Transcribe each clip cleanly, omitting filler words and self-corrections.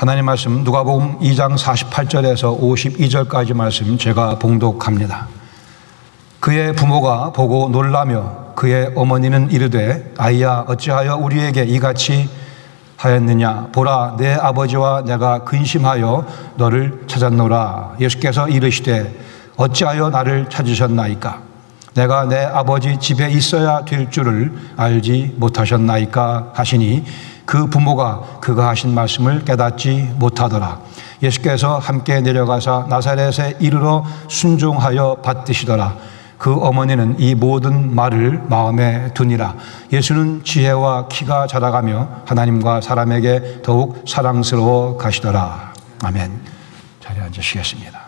하나님 말씀 누가복음 2장 48절에서 52절까지 말씀 제가 봉독합니다. 그의 부모가 보고 놀라며 그의 어머니는 이르되 아이야 어찌하여 우리에게 이같이 하였느냐 보라 내 아버지와 내가 근심하여 너를 찾았노라. 예수께서 이르시되 어찌하여 나를 찾으셨나이까? 내가 내 아버지 집에 있어야 될 줄을 알지 못하셨나이까 하시니 그 부모가 그가 하신 말씀을 깨닫지 못하더라. 예수께서 함께 내려가사 나사렛에 이르러 순종하여 받드시더라. 그 어머니는 이 모든 말을 마음에 두니라. 예수는 지혜와 키가 자라가며 하나님과 사람에게 더욱 사랑스러워 가시더라. 아멘. 자리에 앉으시겠습니다.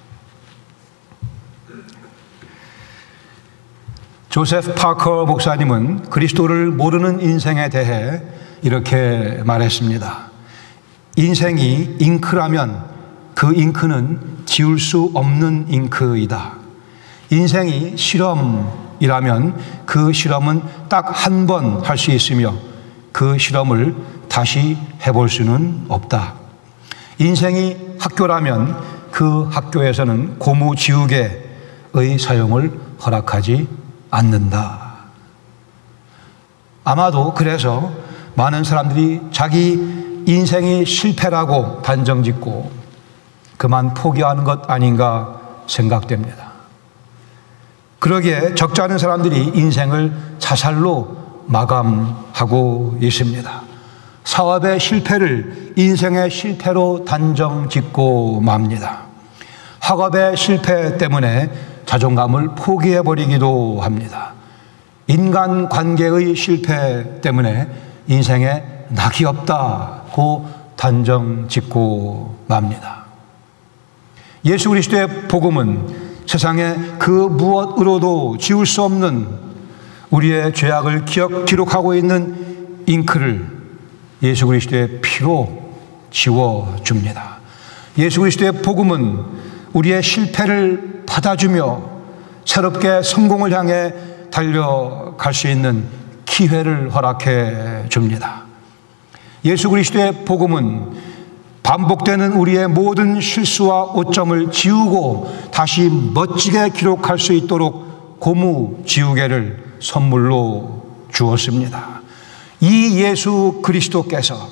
조세프 파커 목사님은 그리스도를 모르는 인생에 대해 이렇게 말했습니다. 인생이 잉크라면 그 잉크는 지울 수 없는 잉크이다. 인생이 실험이라면 그 실험은 딱 한 번 할 수 있으며 그 실험을 다시 해볼 수는 없다. 인생이 학교라면 그 학교에서는 고무지우개의 사용을 허락하지 않는다. 아마도 그래서 많은 사람들이 자기 인생이 실패라고 단정짓고 그만 포기하는 것 아닌가 생각됩니다. 그러기에 적지 않은 사람들이 인생을 자살로 마감하고 있습니다. 사업의 실패를 인생의 실패로 단정짓고 맙니다. 학업의 실패 때문에 자존감을 포기해버리기도 합니다. 인간관계의 실패 때문에 인생에 낙이 없다고 단정짓고 맙니다. 예수 그리스도의 복음은 세상에 그 무엇으로도 지울 수 없는 우리의 죄악을 기록하고 있는 잉크를 예수 그리스도의 피로 지워줍니다. 예수 그리스도의 복음은 우리의 실패를 받아주며 새롭게 성공을 향해 달려갈 수 있는 기회를 허락해 줍니다. 예수 그리스도의 복음은 반복되는 우리의 모든 실수와 오점을 지우고 다시 멋지게 기록할 수 있도록 고무 지우개를 선물로 주었습니다. 이 예수 그리스도께서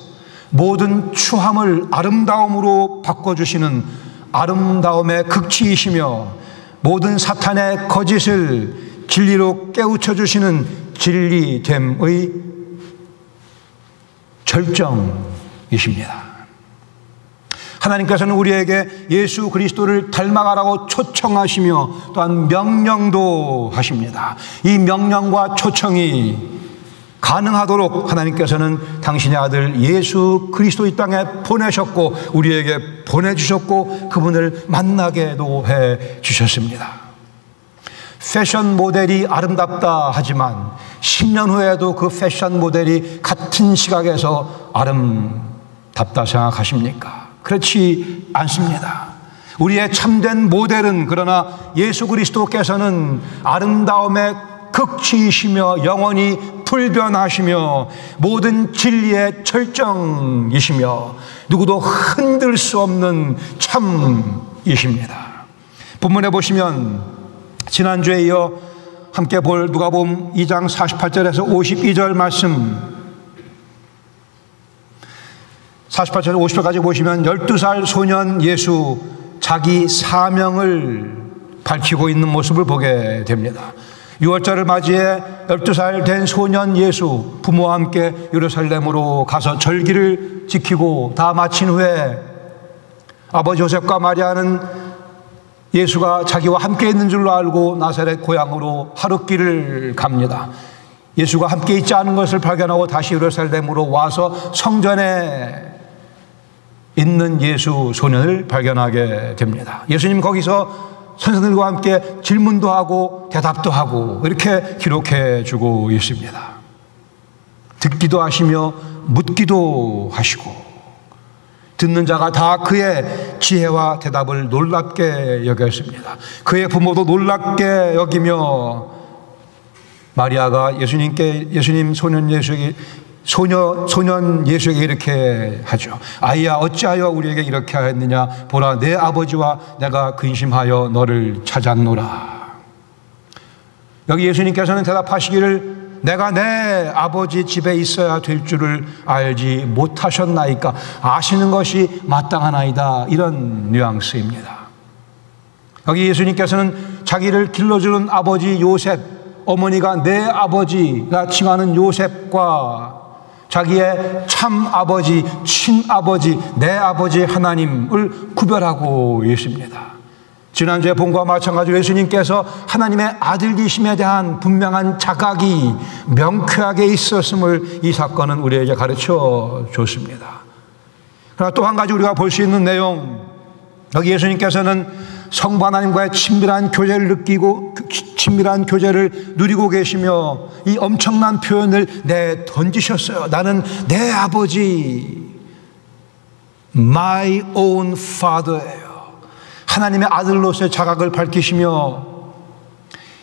모든 추함을 아름다움으로 바꿔주시는 아름다움의 극치이시며 모든 사탄의 거짓을 진리로 깨우쳐 주시는 진리됨의 절정이십니다. 하나님께서는 우리에게 예수 그리스도를 닮아가라고 초청하시며 또한 명령도 하십니다. 이 명령과 초청이 가능하도록 하나님께서는 당신의 아들 예수 그리스도 이 땅에 보내셨고 우리에게 보내주셨고 그분을 만나게도 해주셨습니다. 패션 모델이 아름답다 하지만 10년 후에도 그 패션 모델이 같은 시각에서 아름답다 생각하십니까? 그렇지 않습니다. 우리의 참된 모델은 그러나 예수 그리스도께서는 아름다움의 극치이시며 영원히 불변하시며 모든 진리의 절정이시며 누구도 흔들 수 없는 참이십니다. 본문에 보시면 지난주에 이어 함께 볼 누가복음 2장 48절에서 52절 말씀 48절 50절까지 보시면 12살 소년 예수 자기 사명을 밝히고 있는 모습을 보게 됩니다. 6월절을 맞이해 12살 된 소년 예수 부모와 함께 예루살렘으로 가서 절기를 지키고 다 마친 후에 아버지 요셉과 마리아는 예수가 자기와 함께 있는 줄로 알고 나사렛 고향으로 하룻길을 갑니다. 예수가 함께 있지 않은 것을 발견하고 다시 예루살렘으로 와서 성전에 있는 예수 소년을 발견하게 됩니다. 예수님 거기서 선생들과 함께 질문도 하고 대답도 하고 이렇게 기록해 주고 있습니다. 듣기도 하시며 묻기도 하시고 듣는 자가 다 그의 지혜와 대답을 놀랍게 여겼습니다. 그의 부모도 놀랍게 여기며 마리아가 예수님 소년 예수에게 소년 예수에게 이렇게 하죠. 아이야, 어찌하여 우리에게 이렇게 하였느냐? 보라, 내 아버지와 내가 근심하여 너를 찾았노라. 여기 예수님께서는 대답하시기를 내가 내 아버지 집에 있어야 될 줄을 알지 못하셨나이까? 아시는 것이 마땅하나이다. 이런 뉘앙스입니다. 여기 예수님께서는 자기를 길러주는 아버지 요셉, 어머니가 내 아버지라 칭하는 요셉과 자기의 참 아버지, 친아버지, 내 아버지 하나님을 구별하고 있습니다. 지난주에 본 것과 마찬가지로 예수님께서 하나님의 아들이심에 대한 분명한 자각이 명쾌하게 있었음을 이 사건은 우리에게 가르쳐 줬습니다. 그러나 또 한 가지 우리가 볼 수 있는 내용, 여기 예수님께서는 성부 하나님과의 친밀한 교제를 누리고 계시며 이 엄청난 표현을 던지셨어요. 나는 내 아버지, my own father예요. 하나님의 아들로서의 자각을 밝히시며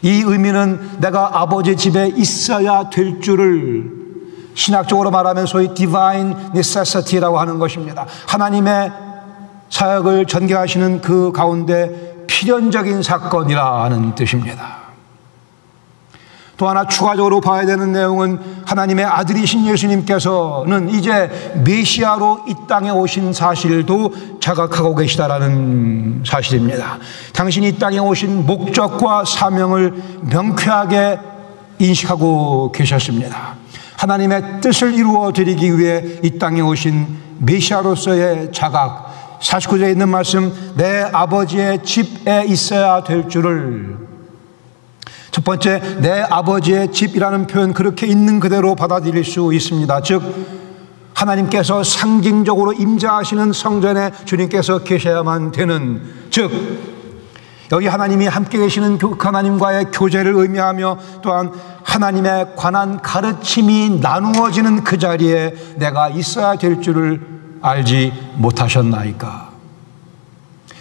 이 의미는 내가 아버지 집에 있어야 될 줄을 신학적으로 말하면 소위 divine necessity라고 하는 것입니다. 하나님의 사역을 전개하시는 그 가운데 필연적인 사건이라는 뜻입니다. 또 하나 추가적으로 봐야 되는 내용은 하나님의 아들이신 예수님께서는 이제 메시아로 이 땅에 오신 사실도 자각하고 계시다라는 사실입니다. 당신이 이 땅에 오신 목적과 사명을 명쾌하게 인식하고 계셨습니다. 하나님의 뜻을 이루어 드리기 위해 이 땅에 오신 메시아로서의 자각, 49절에 있는 말씀, 내 아버지의 집에 있어야 될 줄을, 첫 번째, 내 아버지의 집이라는 표현, 그렇게 있는 그대로 받아들일 수 있습니다. 즉 하나님께서 상징적으로 임재하시는 성전에 주님께서 계셔야만 되는, 즉 여기 하나님이 함께 계시는 하나님과의 교제를 의미하며 또한 하나님에 관한 가르침이 나누어지는 그 자리에 내가 있어야 될 줄을 알지 못하셨나이까?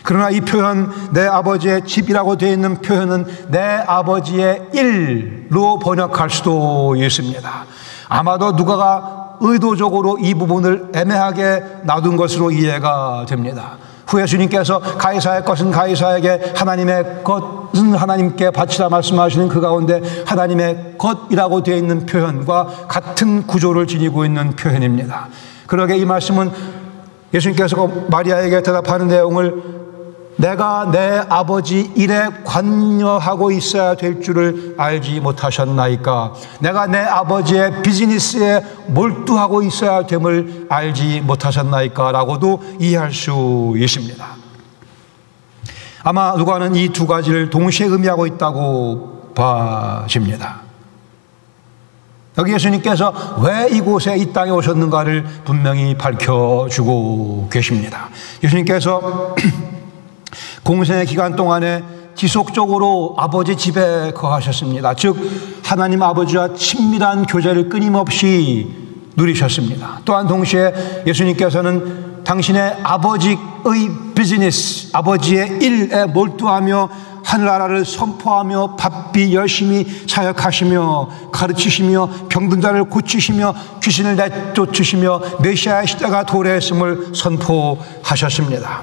그러나 이 표현, 내 아버지의 집이라고 되어 있는 표현은 내 아버지의 일로 번역할 수도 있습니다. 아마도 누가가 의도적으로 이 부분을 애매하게 놔둔 것으로 이해가 됩니다. 후에 주님께서 가이사의 것은 가이사에게, 하나님의 것은 하나님께 바치라 말씀하시는 그 가운데 하나님의 것이라고 되어 있는 표현과 같은 구조를 지니고 있는 표현입니다. 그러게 이 말씀은 예수님께서 마리아에게 대답하는 내용을 내가 내 아버지 일에 관여하고 있어야 될 줄을 알지 못하셨나이까? 내가 내 아버지의 비즈니스에 몰두하고 있어야 됨을 알지 못하셨나이까? 라고도 이해할 수 있습니다. 아마 누가는 이 두 가지를 동시에 의미하고 있다고 봐집니다. 여기 예수님께서 왜 이곳에 이 땅에 오셨는가를 분명히 밝혀주고 계십니다. 예수님께서 공생의 기간 동안에 지속적으로 아버지 집에 거하셨습니다. 즉 하나님 아버지와 친밀한 교제를 끊임없이 누리셨습니다. 또한 동시에 예수님께서는 당신의 아버지의 비즈니스, 아버지의 일에 몰두하며 하늘나라를 선포하며 바삐 열심히 사역하시며 가르치시며 병든 자를 고치시며 귀신을 내쫓으시며 메시아의 시대가 도래했음을 선포하셨습니다.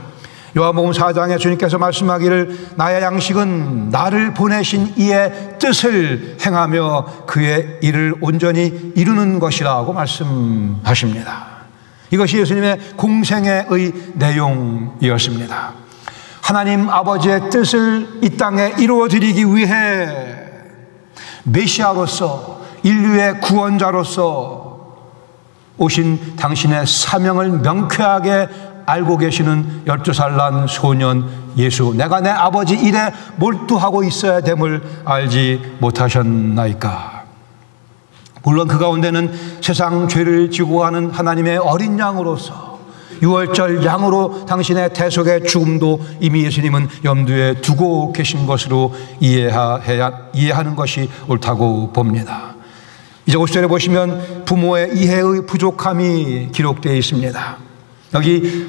요한복음 4장에 주님께서 말씀하기를 나의 양식은 나를 보내신 이의 뜻을 행하며 그의 일을 온전히 이루는 것이라고 말씀하십니다. 이것이 예수님의 공생애의 내용이었습니다. 하나님 아버지의 뜻을 이 땅에 이루어드리기 위해 메시아로서, 인류의 구원자로서 오신 당신의 사명을 명쾌하게 알고 계시는 12살 난 소년 예수, 내가 내 아버지 일에 몰두하고 있어야 됨을 알지 못하셨나이까? 물론 그 가운데는 세상 죄를 지고 가는 하나님의 어린 양으로서, 유월절 양으로 당신의 대속의 죽음도 이미 예수님은 염두에 두고 계신 것으로 이해하는 것이 옳다고 봅니다. 이제 50절에 보시면 부모의 이해의 부족함이 기록되어 있습니다. 여기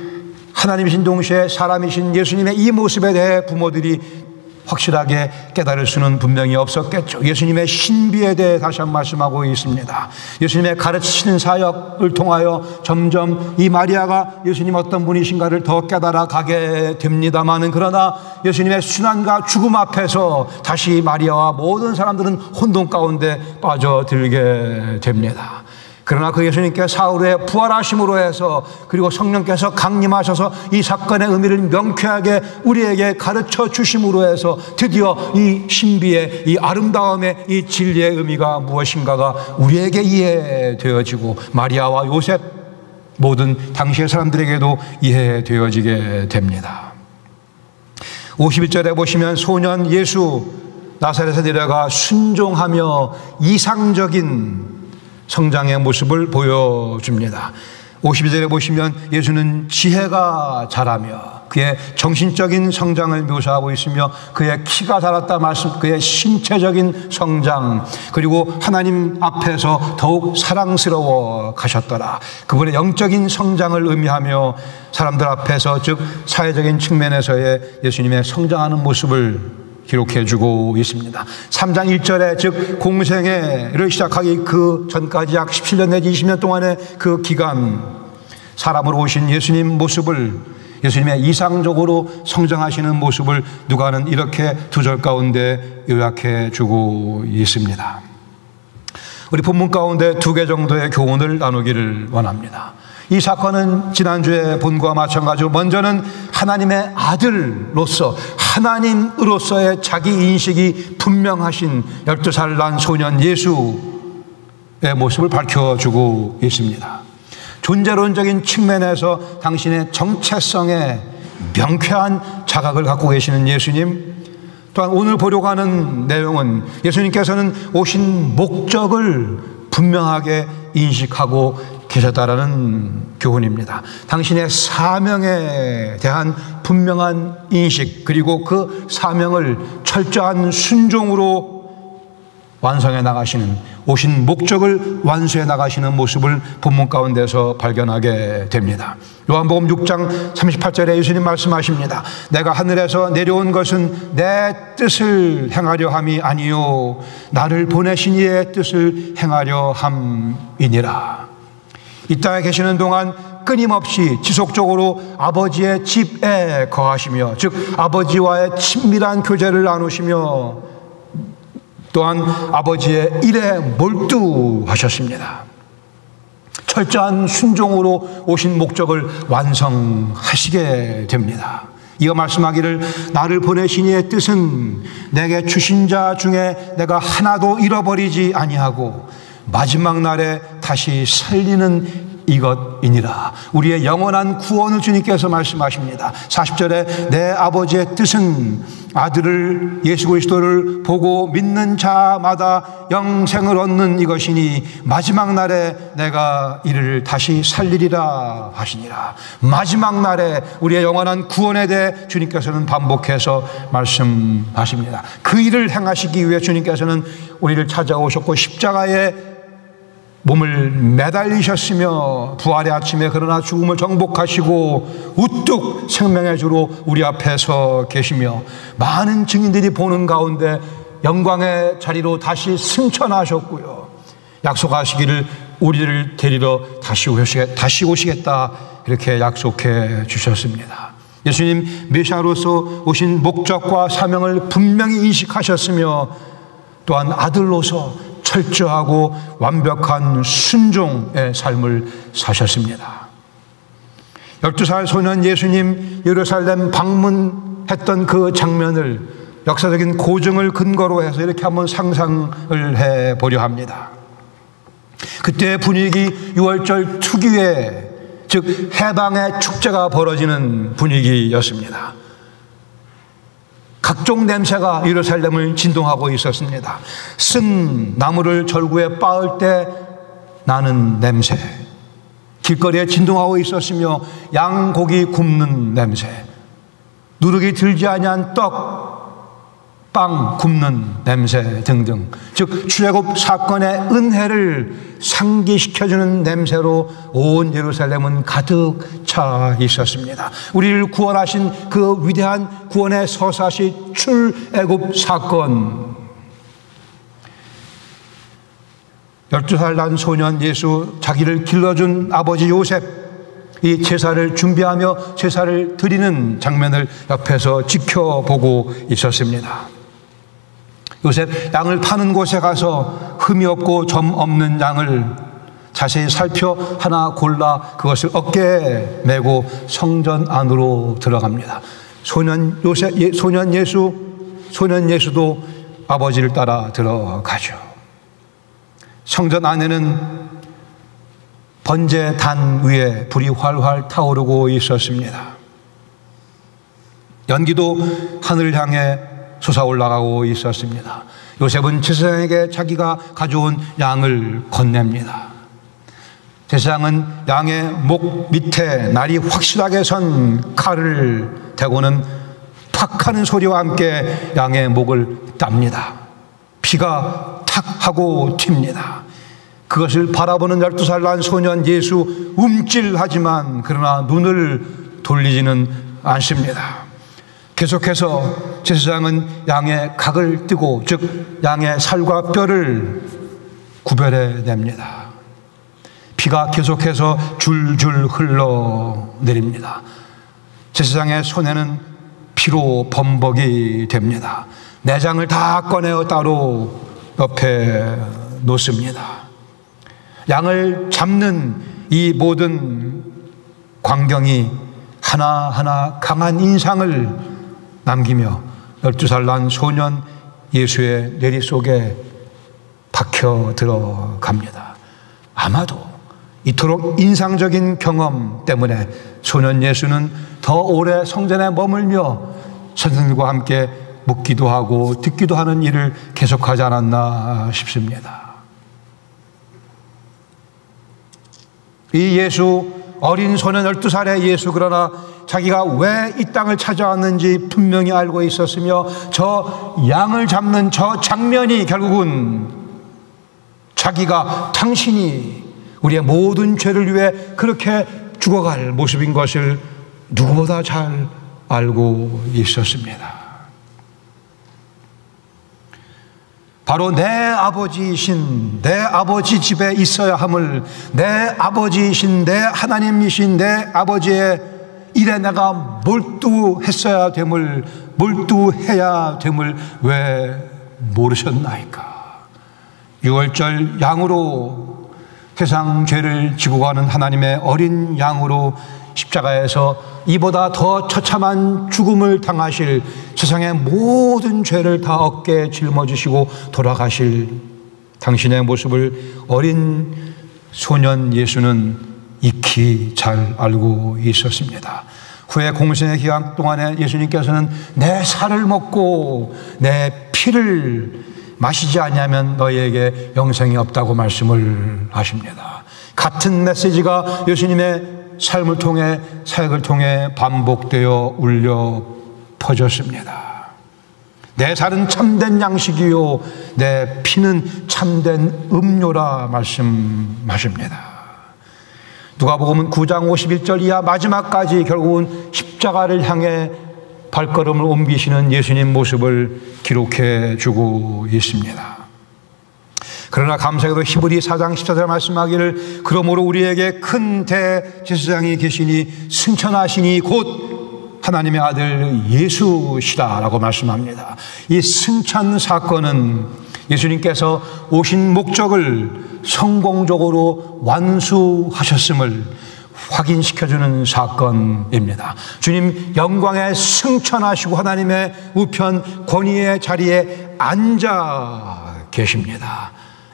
하나님이신 동시에 사람이신 예수님의 이 모습에 대해 부모들이 확실하게 깨달을 수는 분명히 없었겠죠. 예수님의 신비에 대해 다시 한번 말씀하고 있습니다. 예수님의 가르치시는 사역을 통하여 점점 이 마리아가 예수님 어떤 분이신가를 더 깨달아 가게 됩니다마는, 그러나 예수님의 순환과 죽음 앞에서 다시 마리아와 모든 사람들은 혼돈 가운데 빠져들게 됩니다. 그러나 그 예수님께 사흘에 부활하심으로 해서, 그리고 성령께서 강림하셔서 이 사건의 의미를 명쾌하게 우리에게 가르쳐 주심으로 해서 드디어 이 신비의, 이 아름다움의, 이 진리의 의미가 무엇인가가 우리에게 이해되어지고, 마리아와 요셉 모든 당시의 사람들에게도 이해되어지게 됩니다. 51절에 보시면 소년 예수 나사렛에 내려가 순종하며 이상적인 성장의 모습을 보여줍니다. 52절에 보시면 예수는 지혜가 자라며 그의 정신적인 성장을 묘사하고 있으며, 그의 키가 자랐다 말씀, 그의 신체적인 성장, 그리고 하나님 앞에서 더욱 사랑스러워 가셨더라. 그분의 영적인 성장을 의미하며 사람들 앞에서, 즉 사회적인 측면에서의 예수님의 성장하는 모습을 기록해주고 있습니다. 3장 1절에 즉 공생애를 시작하기 그 전까지 약 17년 내지 20년 동안의 그 기간, 사람으로 오신 예수님 모습을, 예수님의 이상적으로 성장하시는 모습을 누가는 이렇게 두 절 가운데 요약해주고 있습니다. 우리 본문 가운데 두 개 정도의 교훈을 나누기를 원합니다. 이 사건은 지난주의 본과 마찬가지로 먼저는 하나님의 아들로서, 하나님으로서의 자기 인식이 분명하신 12살 난 소년 예수의 모습을 밝혀주고 있습니다. 존재론적인 측면에서 당신의 정체성에 명쾌한 자각을 갖고 계시는 예수님, 또한 오늘 보려고 하는 내용은 예수님께서는 오신 목적을 분명하게 인식하고 계셨다라는 교훈입니다. 당신의 사명에 대한 분명한 인식, 그리고 그 사명을 철저한 순종으로 완성해 나가시는, 오신 목적을 완수해 나가시는 모습을 본문 가운데서 발견하게 됩니다. 요한복음 6장 38절에 예수님 말씀하십니다. 내가 하늘에서 내려온 것은 내 뜻을 행하려 함이 아니요 나를 보내신 이의 뜻을 행하려 함이니라. 이 땅에 계시는 동안 끊임없이 지속적으로 아버지의 집에 거하시며, 즉 아버지와의 친밀한 교제를 나누시며, 또한 아버지의 일에 몰두하셨습니다. 철저한 순종으로 오신 목적을 완성하시게 됩니다. 이어 말씀하기를 나를 보내신 이의 뜻은 내게 주신 자 중에 내가 하나도 잃어버리지 아니하고 마지막 날에 다시 살리는 이것이니라. 우리의 영원한 구원을 주님께서 말씀하십니다. 40절에 내 아버지의 뜻은 아들을 예수 그리스도를 보고 믿는 자마다 영생을 얻는 이것이니 마지막 날에 내가 이를 다시 살리리라 하시니라. 마지막 날에 우리의 영원한 구원에 대해 주님께서는 반복해서 말씀하십니다. 그 일을 행하시기 위해 주님께서는 우리를 찾아오셨고 십자가에 몸을 매달리셨으며 부활의 아침에 그러나 죽음을 정복하시고 우뚝 생명의 주로 우리 앞에 서 계시며 많은 증인들이 보는 가운데 영광의 자리로 다시 승천하셨고요, 약속하시기를 우리를 데리러 다시 오시겠다 이렇게 약속해 주셨습니다. 예수님 메시아로서 오신 목적과 사명을 분명히 인식하셨으며 또한 아들로서 철저하고 완벽한 순종의 삶을 사셨습니다. 12살 소년 예수님 예루살렘 방문했던 그 장면을 역사적인 고증을 근거로 해서 이렇게 한번 상상을 해보려 합니다. 그때의 분위기, 6월절 특유의, 즉 해방의 축제가 벌어지는 분위기였습니다. 각종 냄새가 예루살렘을 진동하고 있었습니다. 쓴 나무를 절구에 빻을 때 나는 냄새, 길거리에 진동하고 있었으며 양고기 굽는 냄새, 누룩이 들지 아니한 떡, 빵 굽는 냄새 등등, 즉 출애굽 사건의 은혜를 상기시켜주는 냄새로 온 예루살렘은 가득 차 있었습니다. 우리를 구원하신 그 위대한 구원의 서사시 출애굽 사건, 12살 난 소년 예수, 자기를 길러준 아버지 요셉, 이 제사를 준비하며 제사를 드리는 장면을 옆에서 지켜보고 있었습니다. 요셉, 양을 파는 곳에 가서 흠이 없고 점 없는 양을 자세히 살펴 하나 골라 그것을 어깨에 메고 성전 안으로 들어갑니다. 소년 예수도 아버지를 따라 들어가죠. 성전 안에는 번제단 위에 불이 활활 타오르고 있었습니다. 연기도 하늘을 향해 솟아올라가고 있었습니다. 요셉은 제사장에게 자기가 가져온 양을 건넵니다. 제사장은 양의 목 밑에 날이 확실하게 선 칼을 대고는 탁 하는 소리와 함께 양의 목을 땁니다. 피가 탁 하고 튑니다. 그것을 바라보는 12살 난 소년 예수, 움찔하지만 그러나 눈을 돌리지는 않습니다. 계속해서 제사장은 양의 각을 뜨고, 즉 양의 살과 뼈를 구별해냅니다. 피가 계속해서 줄줄 흘러내립니다. 제사장의 손에는 피로 범벅이 됩니다. 내장을 다 꺼내어 따로 옆에 놓습니다. 양을 잡는 이 모든 광경이 하나하나 강한 인상을 남기며 12살 난 소년 예수의 뇌리 속에 박혀 들어갑니다. 아마도 이토록 인상적인 경험 때문에 소년 예수는 더 오래 성전에 머물며 선생님과 함께 묻기도 하고 듣기도 하는 일을 계속하지 않았나 싶습니다. 이 예수, 어린 소년 12살의 예수, 그러나 자기가 왜 이 땅을 찾아왔는지 분명히 알고 있었으며 저 양을 잡는 저 장면이 결국은 자기가, 당신이 우리의 모든 죄를 위해 그렇게 죽어갈 모습인 것을 누구보다 잘 알고 있었습니다. 바로 내 아버지이신, 내 아버지 집에 있어야 함을, 내 아버지이신, 내 하나님이신 내 아버지의 일에 내가 몰두했어야 됨을, 몰두해야 됨을 왜 모르셨나이까? 유월절 양으로 세상 죄를 지고 가는 하나님의 어린 양으로 십자가에서 이보다 더 처참한 죽음을 당하실, 세상의 모든 죄를 다 어깨에 짊어지시고 돌아가실 당신의 모습을 어린 소년 예수는 익히 잘 알고 있었습니다. 후에 공생의 기간 동안에 예수님께서는 내 살을 먹고 내 피를 마시지 않으면 너희에게 영생이 없다고 말씀을 하십니다. 같은 메시지가 예수님의 삶을 통해, 사역을 통해 반복되어 울려 퍼졌습니다. 내 살은 참된 양식이요 내 피는 참된 음료라 말씀하십니다. 누가복음은 9장 51절 이하 마지막까지 결국은 십자가를 향해 발걸음을 옮기시는 예수님 모습을 기록해 주고 있습니다. 그러나 감사하게도 히브리 4장 14절 말씀하기를 그러므로 우리에게 큰 대제사장이 계시니 승천하시니 곧 하나님의 아들 예수시다 라고 말씀합니다. 이 승천 사건은 예수님께서 오신 목적을 성공적으로 완수하셨음을 확인시켜주는 사건입니다. 주님 영광에 승천하시고 하나님의 우편 권위의 자리에 앉아 계십니다.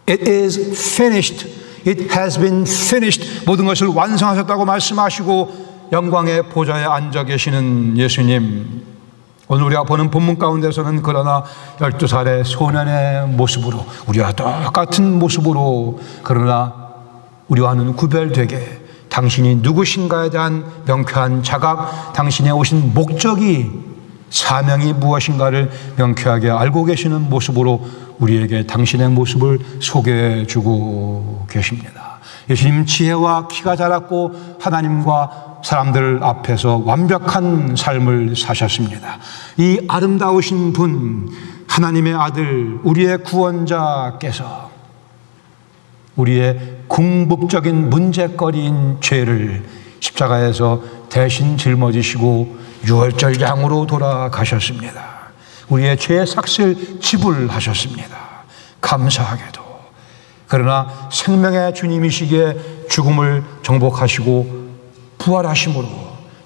It is finished. It has been finished. 모든 것을 완성하셨다고 말씀하시고 영광의 보좌에 앉아 계시는 예수님, 오늘 우리가 보는 본문 가운데서는 그러나 12살의 소년의 모습으로, 우리와 똑같은 모습으로, 그러나 우리와는 구별되게 당신이 누구신가에 대한 명쾌한 자각, 당신의 오신 목적이 사명이 무엇인가를 명쾌하게 알고 계시는 모습으로 우리에게 당신의 모습을 소개해 주고 계십니다. 예수님 지혜와 키가 자랐고 하나님과 사람들 앞에서 완벽한 삶을 사셨습니다. 이 아름다우신 분, 하나님의 아들, 우리의 구원자께서 우리의 궁극적인 문제거리인 죄를 십자가에서 대신 짊어지시고 유월절 양으로 돌아가셨습니다. 우리의 죄의 삭을 지불하셨습니다. 감사하게도. 그러나 생명의 주님이시기에 죽음을 정복하시고 부활하심으로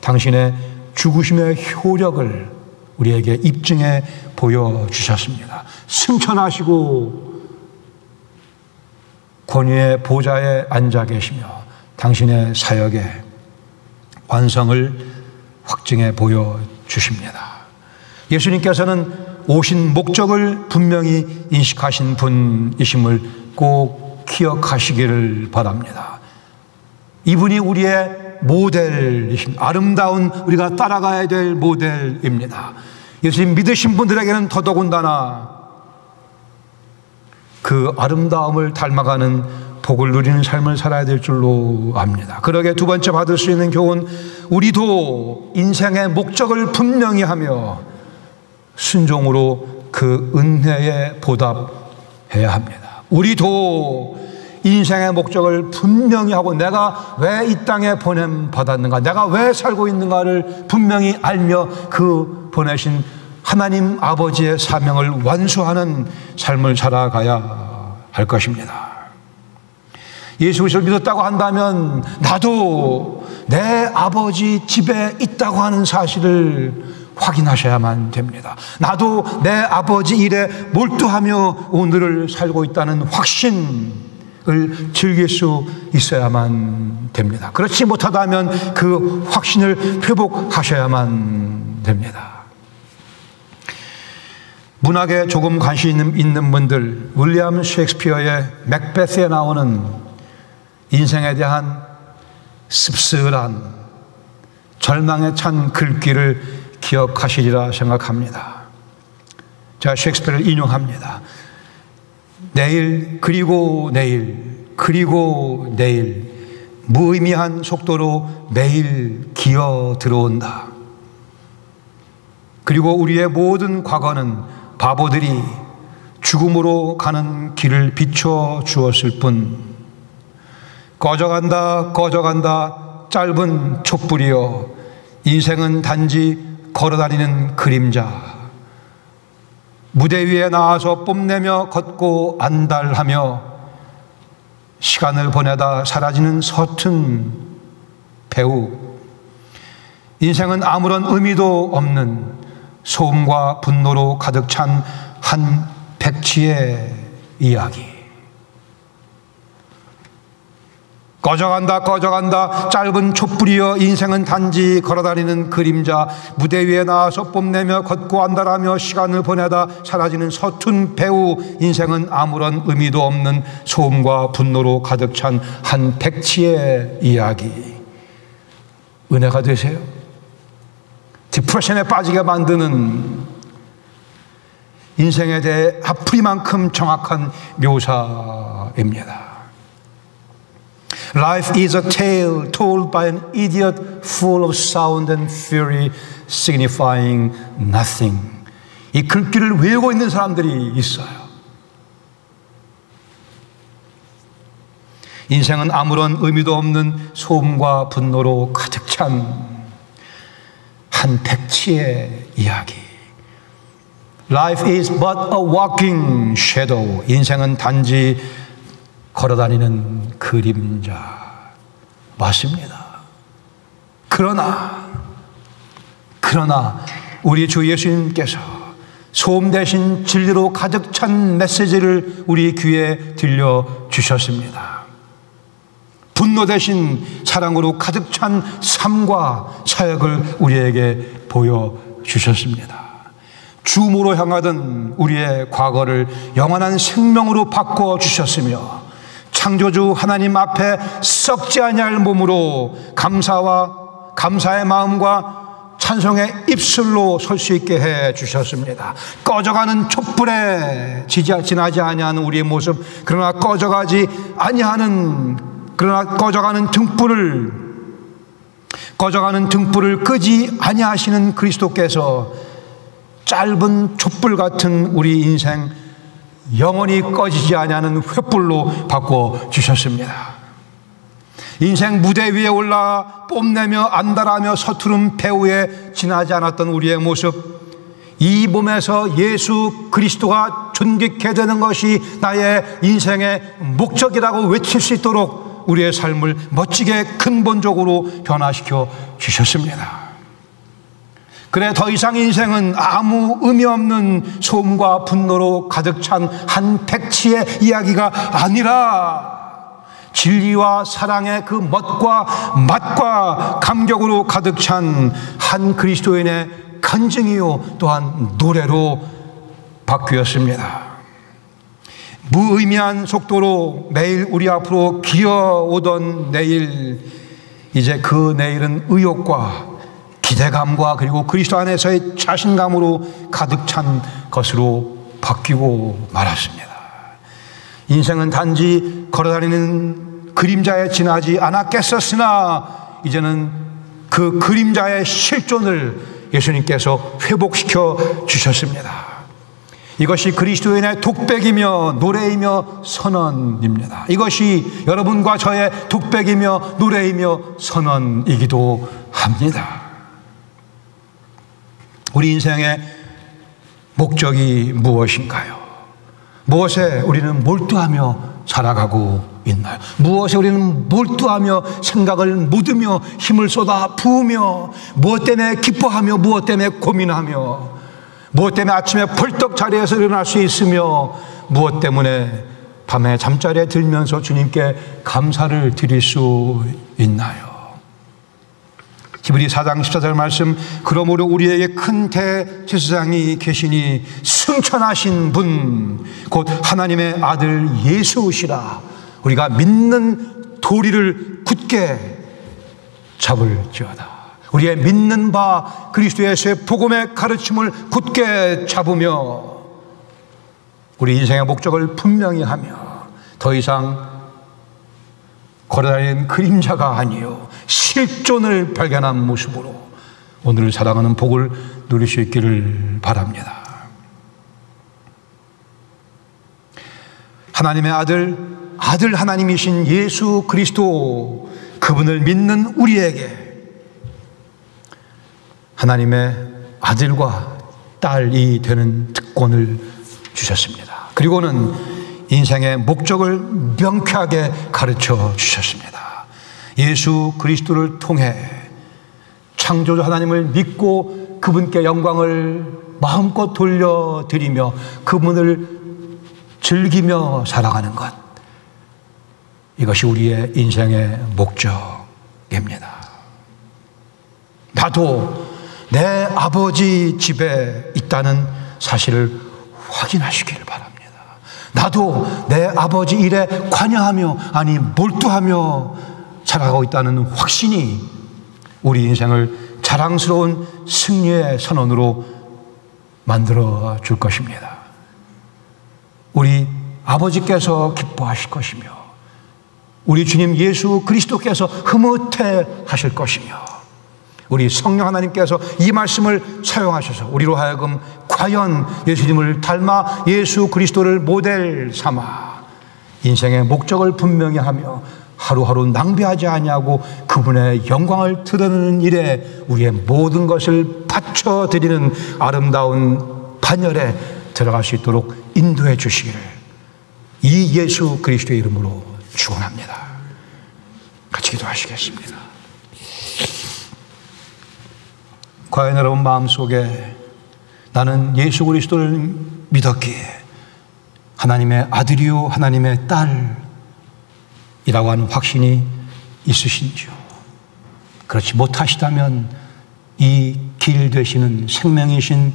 당신의 죽으심의 효력을 우리에게 입증해 보여주셨습니다. 승천하시고 권위의 보좌에 앉아 계시며 당신의 사역의 완성을 확증해 보여주십니다. 예수님께서는 오신 목적을 분명히 인식하신 분이심을 꼭 기억하시기를 바랍니다. 이분이 우리의 모델이십니다. 아름다운 우리가 따라가야 될 모델입니다. 예수님 믿으신 분들에게는 더더군다나 그 아름다움을 닮아가는 복을 누리는 삶을 살아야 될 줄로 압니다. 그러게 두 번째 받을 수 있는 교훈, 우리도 인생의 목적을 분명히 하며 순종으로 그 은혜에 보답해야 합니다. 우리도 인생의 목적을 분명히 하고 내가 왜 이 땅에 보냄받았는가, 내가 왜 살고 있는가를 분명히 알며 그 보내신 하나님 아버지의 사명을 완수하는 삶을 살아가야 할 것입니다. 예수 그리스도를 믿었다고 한다면 나도 내 아버지 집에 있다고 하는 사실을 확인하셔야만 됩니다. 나도 내 아버지 일에 몰두하며 오늘을 살고 있다는 확신을 즐길 수 있어야만 됩니다. 그렇지 못하다면 그 확신을 회복하셔야만 됩니다. 문학에 조금 관심 있는 분들, 윌리엄 셰익스피어의 맥베스에 나오는 인생에 대한 씁쓸한 절망에 찬 글귀를 기억하시리라 생각합니다. 제가 셰익스피어를 인용합니다. 내일 그리고 내일 그리고 내일 무의미한 속도로 매일 기어 들어온다. 그리고 우리의 모든 과거는 바보들이 죽음으로 가는 길을 비춰 주었을 뿐, 꺼져간다 꺼져간다 짧은 촛불이여, 인생은 단지 걸어다니는 그림자. 무대 위에 나와서 뽐내며 걷고 안달하며 시간을 보내다 사라지는 서툰 배우. 인생은 아무런 의미도 없는 소음과 분노로 가득 찬 한 백치의 이야기. 꺼져간다 꺼져간다 짧은 촛불이여, 인생은 단지 걸어다니는 그림자. 무대 위에 나와서 뽐내며 걷고 안달하며 시간을 보내다 사라지는 서툰 배우. 인생은 아무런 의미도 없는 소음과 분노로 가득 찬 한 백치의 이야기. 은혜가 되세요. 디프레션에 빠지게 만드는 인생에 대해 아프리만큼 정확한 묘사입니다. Life is a tale told by an idiot full of sound and fury, signifying nothing. 이 글귀를 외우고 있는 사람들이 있어요. 인생은 아무런 의미도 없는 소음과 분노로 가득 찬 한 백치의 이야기. Life is but a walking shadow. 인생은 단지 걸어다니는 그림자. 맞습니다. 그러나 우리 주 예수님께서 소음 대신 진리로 가득 찬 메시지를 우리 귀에 들려주셨습니다. 분노 대신 사랑으로 가득 찬 삶과 사역을 우리에게 보여주셨습니다. 주무로 향하던 우리의 과거를 영원한 생명으로 바꿔주셨으며, 창조주 하나님 앞에 썩지 아니할 몸으로 감사의 마음과 찬송의 입술로 설 수 있게 해 주셨습니다. 꺼져가는 촛불에 지나지 아니하는 우리의 모습, 그러나 꺼져가는 등불을 끄지 아니하시는 그리스도께서 짧은 촛불 같은 우리 인생 영원히 꺼지지 아니하는 횃불로 바꿔 주셨습니다. 인생 무대 위에 올라 뽐내며 안달하며 서투른 배후에 지나지 않았던 우리의 모습, 이 몸에서 예수 그리스도가 존귀케 되는 것이 나의 인생의 목적이라고 외칠 수 있도록 우리의 삶을 멋지게 근본적으로 변화시켜 주셨습니다. 그래, 더 이상 인생은 아무 의미 없는 소음과 분노로 가득 찬 한 백치의 이야기가 아니라 진리와 사랑의 그 맛과 감격으로 가득 찬 한 그리스도인의 간증이요 또한 노래로 바뀌었습니다. 무의미한 속도로 매일 우리 앞으로 기어오던 내일, 이제 그 내일은 의욕과 기대감과 그리고 그리스도 안에서의 자신감으로 가득 찬 것으로 바뀌고 말았습니다. 인생은 단지 걸어다니는 그림자에 지나지 않았겠었으나 이제는 그 그림자의 실존을 예수님께서 회복시켜 주셨습니다. 이것이 그리스도인의 독백이며 노래이며 선언입니다. 이것이 여러분과 저의 독백이며 노래이며 선언이기도 합니다. 우리 인생의 목적이 무엇인가요? 무엇에 우리는 몰두하며 살아가고 있나요? 무엇에 우리는 몰두하며 생각을 묻으며 힘을 쏟아 부으며, 무엇 때문에 기뻐하며 무엇 때문에 고민하며, 무엇 때문에 아침에 벌떡 자리에서 일어날 수 있으며, 무엇 때문에 밤에 잠자리에 들면서 주님께 감사를 드릴 수 있나요? 히브리 4장 14절 말씀, 그러므로 우리에게 큰 대제사장이 계시니 승천하신 분 곧 하나님의 아들 예수시라. 우리가 믿는 도리를 굳게 잡을지어다. 우리의 믿는 바 그리스도 예수의 복음의 가르침을 굳게 잡으며 우리 인생의 목적을 분명히 하며 더 이상 걸어다니는 그림자가 아니요 실존을 발견한 모습으로 오늘을 살아가는 복을 누릴 수 있기를 바랍니다. 하나님의 아들 하나님이신 예수 그리스도, 그분을 믿는 우리에게 하나님의 아들과 딸이 되는 특권을 주셨습니다. 그리고는 인생의 목적을 명쾌하게 가르쳐 주셨습니다. 예수 그리스도를 통해 창조주 하나님을 믿고 그분께 영광을 마음껏 돌려드리며 그분을 즐기며 살아가는 것, 이것이 우리의 인생의 목적입니다. 나도 내 아버지 집에 있다는 사실을 확인하시기를 바랍니다. 나도 내 아버지 일에 관여하며, 아니 몰두하며 살아가고 있다는 확신이 우리 인생을 자랑스러운 승리의 선언으로 만들어 줄 것입니다. 우리 아버지께서 기뻐하실 것이며 우리 주님 예수 그리스도께서 흐뭇해 하실 것이며 우리 성령 하나님께서 이 말씀을 사용하셔서 우리로 하여금 과연 예수님을 닮아 예수 그리스도를 모델 삼아 인생의 목적을 분명히 하며 하루하루 낭비하지 아니하고 그분의 영광을 드러내는 일에 우리의 모든 것을 바쳐드리는 아름다운 반열에 들어갈 수 있도록 인도해 주시기를 이 예수 그리스도의 이름으로 축원합니다. 같이 기도하시겠습니다. 과연 여러분 마음속에 나는 예수 그리스도를 믿었기에 하나님의 아들이요 하나님의 딸이라고 하는 확신이 있으신지요? 그렇지 못하시다면 이 길 되시는 생명이신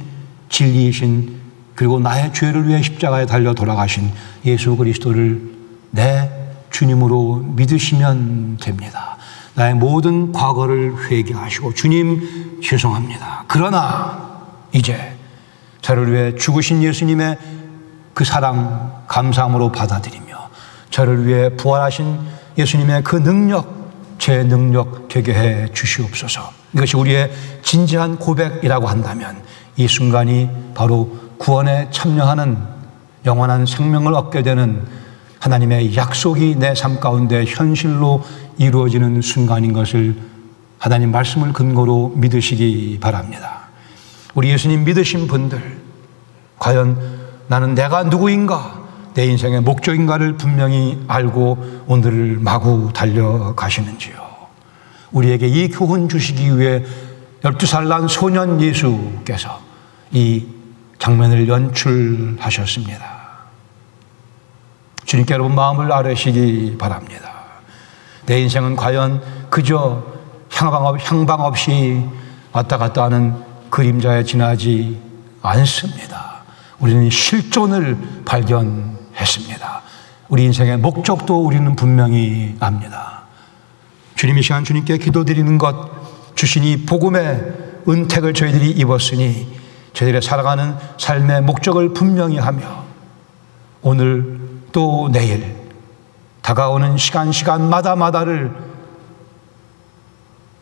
진리이신 그리고 나의 죄를 위해 십자가에 달려 돌아가신 예수 그리스도를 내 주님으로 믿으시면 됩니다. 나의 모든 과거를 회개하시고 주님 죄송합니다. 그러나 이제 저를 위해 죽으신 예수님의 그 사랑 감사함으로 받아들이며 저를 위해 부활하신 예수님의 그 능력, 제 능력 되게 해 주시옵소서. 이것이 우리의 진지한 고백이라고 한다면 이 순간이 바로 구원에 참여하는 영원한 생명을 얻게 되는 하나님의 약속이 내 삶 가운데 현실로 이루어지는 순간인 것을 하나님 말씀을 근거로 믿으시기 바랍니다. 우리 예수님 믿으신 분들, 과연 나는 내가 누구인가, 내 인생의 목적인가를 분명히 알고 오늘을 마구 달려가시는지요. 우리에게 이 교훈 주시기 위해 12살 난 소년 예수께서 이 장면을 연출하셨습니다. 주님께 여러분 마음을 아뢰시기 바랍니다. 내 인생은 과연 그저 향방 없이 왔다 갔다 하는 그림자에 지나지 않습니다. 우리는 실존을 발견했습니다. 우리 인생의 목적도 우리는 분명히 압니다. 주님, 이 시간 주님께 기도드리는 것, 주신 이 복음의 은택을 저희들이 입었으니 저희들의 살아가는 삶의 목적을 분명히 하며 오늘 또 내일 다가오는 시간마다를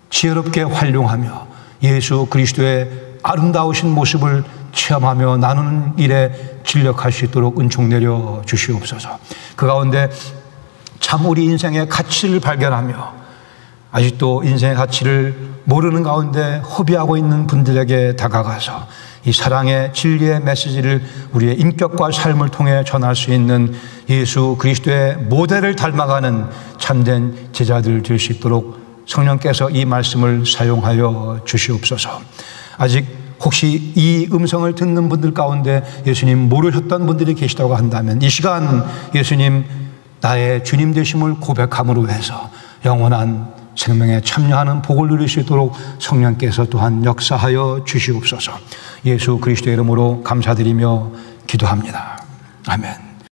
지혜롭게 활용하며 예수 그리스도의 아름다우신 모습을 체험하며 나누는 일에 진력할 수 있도록 은총 내려 주시옵소서. 그 가운데 참 우리 인생의 가치를 발견하며 아직도 인생의 가치를 모르는 가운데 허비하고 있는 분들에게 다가가서 이 사랑의 진리의 메시지를 우리의 인격과 삶을 통해 전할 수 있는 예수 그리스도의 모델을 닮아가는 참된 제자들 될 수 있도록 성령께서 이 말씀을 사용하여 주시옵소서. 아직 혹시 이 음성을 듣는 분들 가운데 예수님 모르셨던 분들이 계시다고 한다면 이 시간 예수님 나의 주님 되심을 고백함으로 해서 영원한 생명에 참여하는 복을 누릴 수 있도록 성령께서 또한 역사하여 주시옵소서. 예수 그리스도의 이름으로 감사드리며 기도합니다. 아멘.